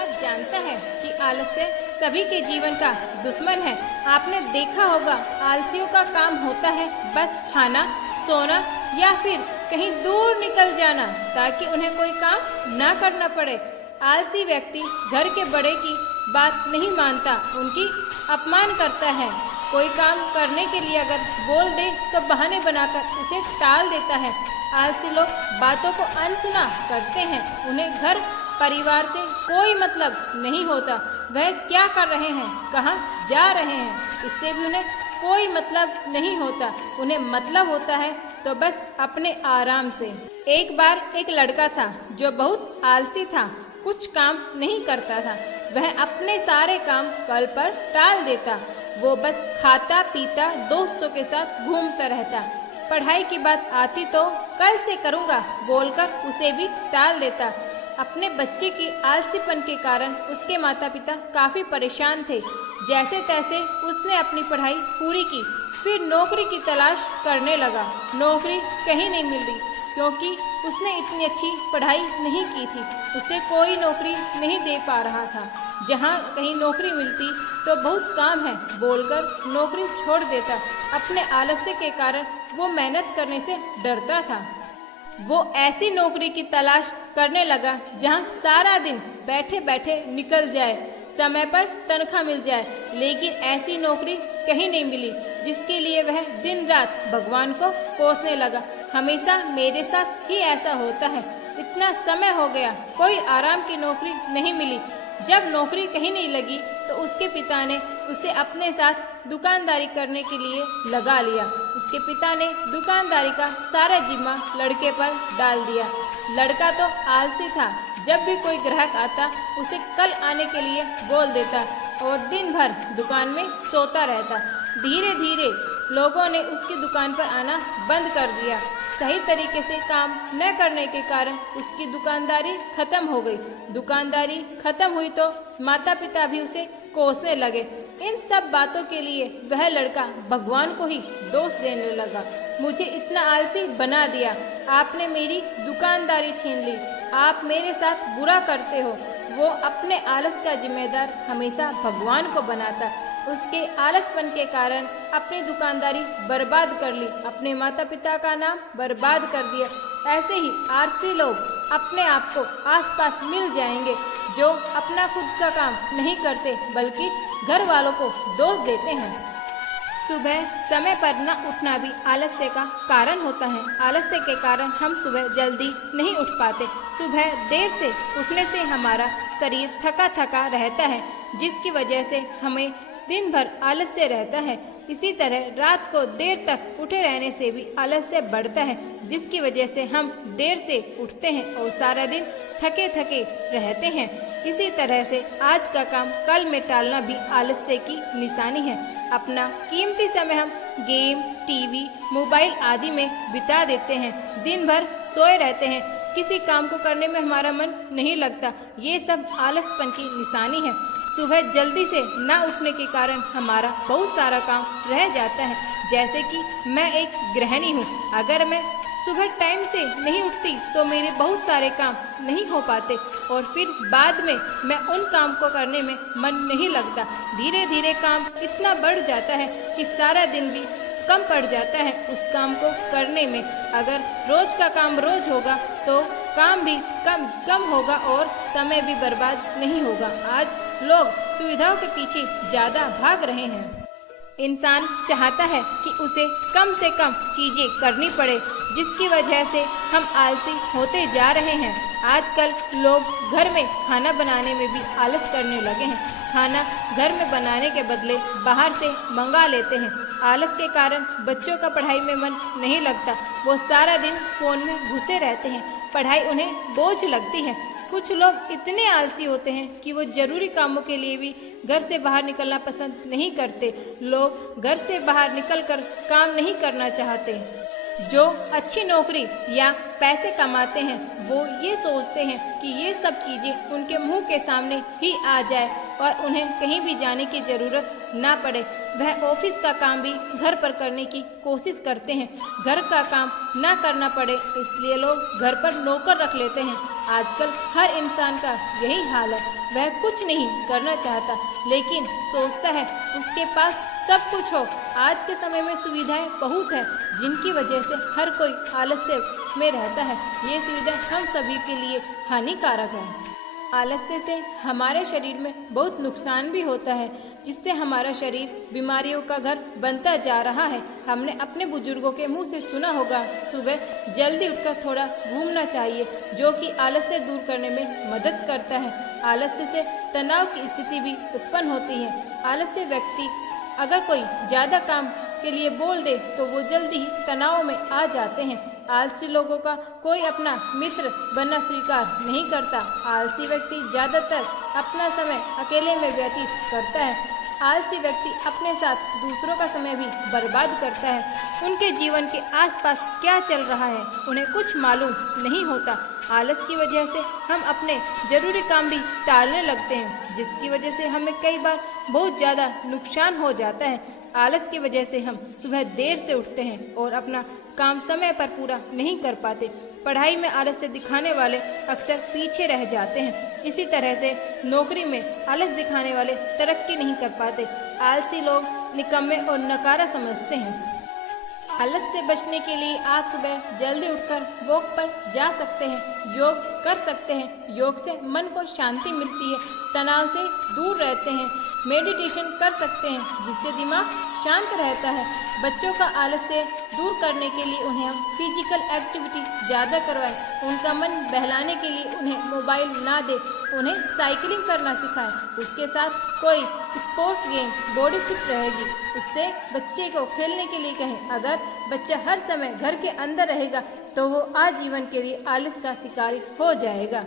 बात जानता है कि आलस्य सभी के जीवन का दुश्मन है। आपने देखा होगा आलसियों का काम होता है बस खाना, सोना या फिर कहीं दूर निकल जाना ताकि उन्हें कोई काम ना करना पड़े। आलसी व्यक्ति घर के बड़े की बात नहीं मानता, उनकी अपमान करता है। कोई काम करने के लिए अगर बोल दे तो बहाने बनाकर उसे टाल देता है। आलसी लोग बातों को अनसुना करते हैं। उन्हें घर परिवार से कोई मतलब नहीं होता। वह क्या कर रहे हैं, कहाँ जा रहे हैं, इससे भी उन्हें कोई मतलब नहीं होता। उन्हें मतलब होता है तो बस अपने आराम से। एक बार एक लड़का था जो बहुत आलसी था, कुछ काम नहीं करता था। वह अपने सारे काम कल पर टाल देता। वो बस खाता पीता दोस्तों के साथ घूमता रहता। पढ़ाई की बात आती तो कल से करूँगा बोलकर उसे भी टाल देता। अपने बच्चे की आलसीपन के कारण उसके माता पिता काफ़ी परेशान थे। जैसे तैसे उसने अपनी पढ़ाई पूरी की, फिर नौकरी की तलाश करने लगा। नौकरी कहीं नहीं मिल रही क्योंकि उसने इतनी अच्छी पढ़ाई नहीं की थी। उसे कोई नौकरी नहीं दे पा रहा था। जहाँ कहीं नौकरी मिलती तो बहुत काम है बोलकर नौकरी छोड़ देता। अपने आलस्य के कारण वो मेहनत करने से डरता था। वो ऐसी नौकरी की तलाश करने लगा जहाँ सारा दिन बैठे बैठे निकल जाए, समय पर तनख्वाह मिल जाए। लेकिन ऐसी नौकरी कहीं नहीं मिली जिसके लिए वह दिन रात भगवान को कोसने लगा। हमेशा मेरे साथ ही ऐसा होता है, इतना समय हो गया कोई आराम की नौकरी नहीं मिली। जब नौकरी कहीं नहीं लगी तो उसके पिता ने उसे अपने साथ दुकानदारी करने के लिए लगा लिया। उसके पिता ने दुकानदारी का सारा जिम्मा लड़के पर डाल दिया। लड़का तो आलसी था, जब भी कोई ग्राहक आता उसे कल आने के लिए बोल देता और दिन भर दुकान में सोता रहता। धीरे धीरे लोगों ने उसकी दुकान पर आना बंद कर दिया। सही तरीके से काम न करने के कारण उसकी दुकानदारी खत्म हो गई। दुकानदारी खत्म हुई तो माता पिता भी उसे कोसने लगे। इन सब बातों के लिए वह लड़का भगवान को ही दोष देने लगा। मुझे इतना आलसी बना दिया, आपने मेरी दुकानदारी छीन ली, आप मेरे साथ बुरा करते हो। वो अपने आलस का जिम्मेदार हमेशा भगवान को बनाता। उसके आलसपन के कारण अपनी दुकानदारी बर्बाद कर ली, अपने माता पिता का नाम बर्बाद कर दिया। ऐसे ही आलसी लोग अपने आप को आसपास मिल जाएंगे जो अपना खुद का काम नहीं करते बल्कि घर वालों को दोष देते हैं। सुबह समय पर न उठना भी आलस्य का कारण होता है। आलस्य के कारण हम सुबह जल्दी नहीं उठ पाते। सुबह देर से उठने से हमारा शरीर थका थका रहता है, जिसकी वजह से हमें दिन भर आलस्य रहता है। इसी तरह रात को देर तक उठे रहने से भी आलस्य बढ़ता है, जिसकी वजह से हम देर से उठते हैं और सारा दिन थके थके रहते हैं। इसी तरह से आज का काम कल में टालना भी आलस्य की निशानी है। अपना कीमती समय हम गेम, टीवी, मोबाइल आदि में बिता देते हैं। दिन भर सोए रहते हैं, किसी काम को करने में हमारा मन नहीं लगता। ये सब आलसपन की निशानी है। सुबह जल्दी से ना उठने के कारण हमारा बहुत सारा काम रह जाता है। जैसे कि मैं एक गृहिणी हूँ, अगर मैं सुबह टाइम से नहीं उठती तो मेरे बहुत सारे काम नहीं हो पाते और फिर बाद में मैं उन काम को करने में मन नहीं लगता। धीरे धीरे काम इतना बढ़ जाता है कि सारा दिन भी कम पड़ जाता है उस काम को करने में। अगर रोज का काम रोज होगा तो काम भी कम होगा और समय भी बर्बाद नहीं होगा। आज लोग सुविधाओं के पीछे ज़्यादा भाग रहे हैं। इंसान चाहता है कि उसे कम से कम चीज़ें करनी पड़े, जिसकी वजह से हम आलसी होते जा रहे हैं। आजकल लोग घर में खाना बनाने में भी आलस करने लगे हैं। खाना घर में बनाने के बदले बाहर से मंगा लेते हैं। आलस के कारण बच्चों का पढ़ाई में मन नहीं लगता, वो सारा दिन फ़ोन में घुसे रहते हैं। पढ़ाई उन्हें बोझ लगती है। कुछ लोग इतने आलसी होते हैं कि वो ज़रूरी कामों के लिए भी घर से बाहर निकलना पसंद नहीं करते। लोग घर से बाहर निकलकर काम नहीं करना चाहते। जो अच्छी नौकरी या पैसे कमाते हैं वो ये सोचते हैं कि ये सब चीज़ें उनके मुंह के सामने ही आ जाए और उन्हें कहीं भी जाने की ज़रूरत ना पड़े। वह ऑफिस का काम भी घर पर करने की कोशिश करते हैं, घर का काम ना करना पड़े, इसलिए लोग घर पर नौकर रख लेते हैं। आजकल हर इंसान का यही हाल है। वह कुछ नहीं करना चाहता, लेकिन सोचता है उसके पास सब कुछ हो। आज के समय में सुविधाएं बहुत है, जिनकी वजह से हर कोई आलस्य में रहता है। ये सुविधा हम सभी के लिए हानिकारक है। आलस्य से हमारे शरीर में बहुत नुकसान भी होता है, जिससे हमारा शरीर बीमारियों का घर बनता जा रहा है। हमने अपने बुजुर्गों के मुंह से सुना होगा, सुबह जल्दी उठकर थोड़ा घूमना चाहिए, जो कि आलस्य दूर करने में मदद करता है। आलस्य से तनाव की स्थिति भी उत्पन्न होती है। आलस्य व्यक्ति अगर कोई ज़्यादा काम के लिए बोल दे तो वो जल्दी ही तनाव में आ जाते हैं। आलसी लोगों का कोई अपना मित्र बनना स्वीकार नहीं करता। आलसी व्यक्ति ज़्यादातर अपना समय अकेले में व्यतीत करता है। आलसी व्यक्ति अपने साथ दूसरों का समय भी बर्बाद करता है। उनके जीवन के आसपास क्या चल रहा है उन्हें कुछ मालूम नहीं होता। आलस की वजह से हम अपने जरूरी काम भी टालने लगते हैं, जिसकी वजह से हमें कई बार बहुत ज़्यादा नुकसान हो जाता है। आलस की वजह से हम सुबह देर से उठते हैं और अपना काम समय पर पूरा नहीं कर पाते। पढ़ाई में आलस्य दिखाने वाले अक्सर पीछे रह जाते हैं। इसी तरह से नौकरी में आलस दिखाने वाले तरक्की नहीं कर पाते। आलसी लोग निकम्मे और नकारा समझते हैं। आलस से बचने के लिए आज सुबह जल्दी उठकर वॉक पर जा सकते हैं, योग कर सकते हैं। योग से मन को शांति मिलती है, तनाव से दूर रहते हैं। मेडिटेशन कर सकते हैं, जिससे दिमाग शांत रहता है। बच्चों का आलस्य दूर करने के लिए उन्हें हम फिजिकल एक्टिविटी ज़्यादा करवाएं। उनका मन बहलाने के लिए उन्हें मोबाइल ना दें, उन्हें साइकिलिंग करना सिखाएं। उसके साथ कोई स्पोर्ट गेम, बॉडी फिट रहेगी। उससे बच्चे को खेलने के लिए कहें। अगर बच्चा हर समय घर के अंदर रहेगा तो वो आजीवन के लिए आलस का शिकार हो जाएगा।